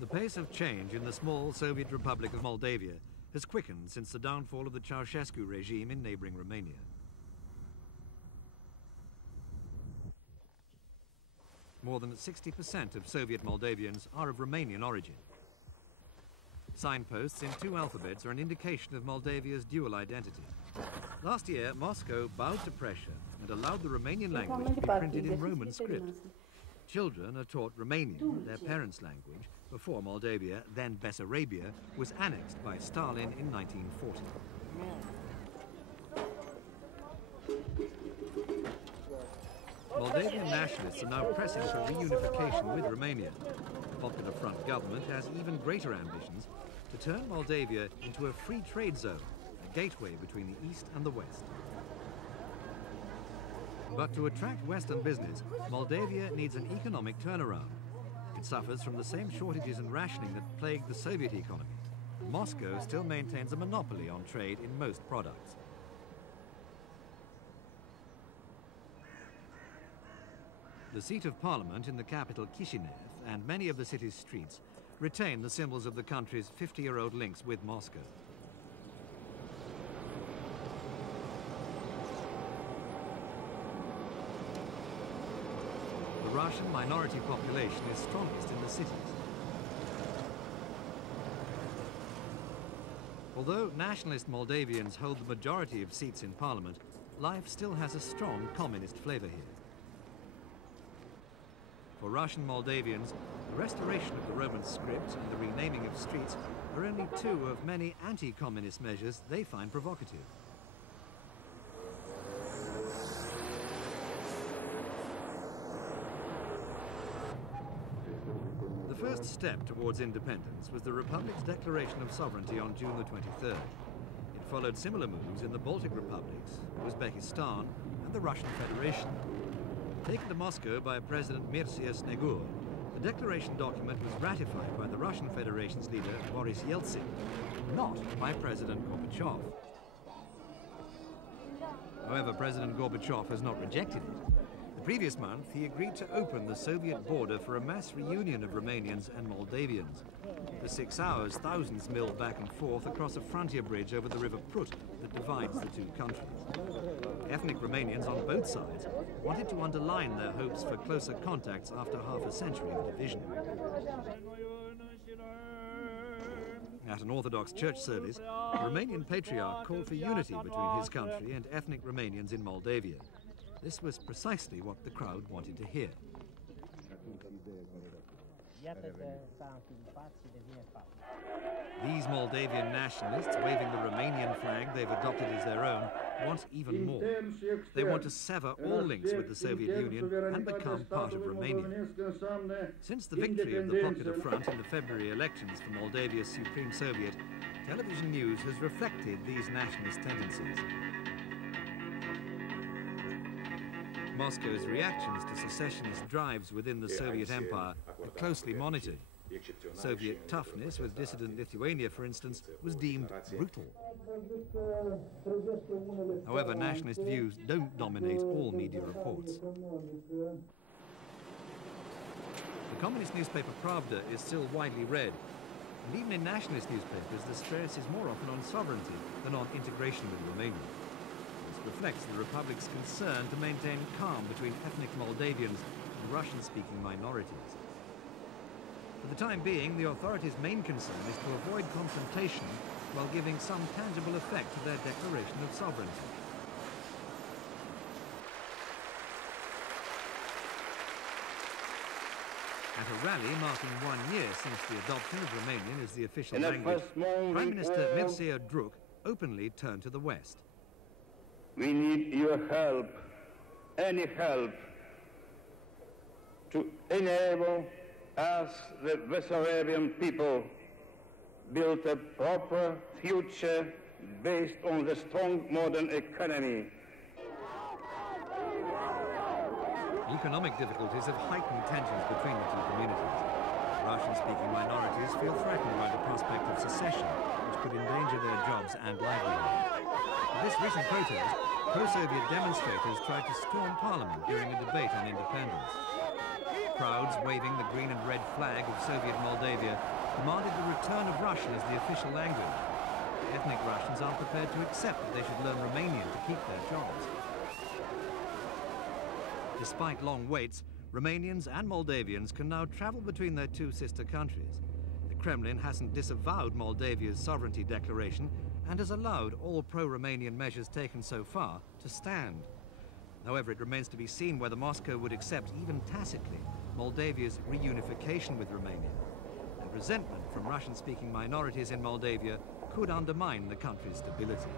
The pace of change in the small Soviet Republic of Moldavia has quickened since the downfall of the Ceausescu regime in neighboring Romania. More than 60% of Soviet Moldavians are of Romanian origin. Signposts in two alphabets are an indication of Moldavia's dual identity. Last year, Moscow bowed to pressure and allowed the Romanian language to be printed in Roman script. Children are taught Romanian, their parents' language, before Moldavia, then Bessarabia, was annexed by Stalin in 1940. Moldavian nationalists are now pressing for reunification with Romania. The Popular Front government has even greater ambitions to turn Moldavia into a free trade zone, a gateway between the East and the West. But to attract Western business, Moldavia needs an economic turnaround. It suffers from the same shortages and rationing that plagued the Soviet economy. Moscow still maintains a monopoly on trade in most products. The seat of parliament in the capital Kishinev and many of the city's streets retain the symbols of the country's 50-year-old links with Moscow. The Russian minority population is strongest in the cities. Although nationalist Moldavians hold the majority of seats in parliament, life still has a strong communist flavor here. For Russian Moldavians, the restoration of the Roman script and the renaming of streets are only two of many anti-communist measures they find provocative. The first step towards independence was the Republic's declaration of sovereignty on June the 23rd. It followed similar moves in the Baltic republics, Uzbekistan, and the Russian Federation. Taken to Moscow by President Mircea Snegur, the declaration document was ratified by the Russian Federation's leader, Boris Yeltsin, not by President Gorbachev. However, President Gorbachev has not rejected it. The previous month, he agreed to open the Soviet border for a mass reunion of Romanians and Moldavians. For 6 hours, thousands milled back and forth across a frontier bridge over the river Prut that divides the two countries. Ethnic Romanians on both sides wanted to underline their hopes for closer contacts after half a century of division. At an Orthodox church service, the Romanian patriarch called for unity between his country and ethnic Romanians in Moldavia. This was precisely what the crowd wanted to hear. These Moldavian nationalists, waving the Romanian flag they've adopted as their own, want even more. They want to sever all links with the Soviet Union and become part of Romania. Since the victory of the Popular Front in the February elections for Moldavia's Supreme Soviet, television news has reflected these nationalist tendencies. Moscow's reactions to secessionist drives within the Soviet Empire are closely monitored. Soviet toughness with dissident Lithuania, for instance, was deemed brutal. However, nationalist views don't dominate all media reports. The communist newspaper Pravda is still widely read, and even in nationalist newspapers the stress is more often on sovereignty than on integration with Romania. Reflects the Republic's concern to maintain calm between ethnic Moldavians and Russian-speaking minorities. For the time being, the authorities' main concern is to avoid confrontation while giving some tangible effect to their declaration of sovereignty. At a rally marking 1 year since the adoption of Romanian as the official language, Prime Minister Mircea Snegur openly turned to the West. We need your help, any help, to enable us, the Bessarabian people, build a proper future based on the strong modern economy. Economic difficulties have heightened tensions between the two communities. Russian-speaking minorities feel threatened by the prospect of secession, which could endanger their jobs and livelihood. In this recent protest, pro-Soviet demonstrators tried to storm parliament during a debate on independence. crowds waving the green and red flag of Soviet Moldavia demanded the return of Russian as the official language. Ethnic Russians aren't prepared to accept that they should learn Romanian to keep their jobs. Despite long waits, Romanians and Moldavians can now travel between their two sister countries. The Kremlin hasn't disavowed Moldavia's sovereignty declaration and has allowed all pro-Romanian measures taken so far to stand. However, it remains to be seen whether Moscow would accept, even tacitly, Moldavia's reunification with Romania. And resentment from Russian-speaking minorities in Moldavia could undermine the country's stability.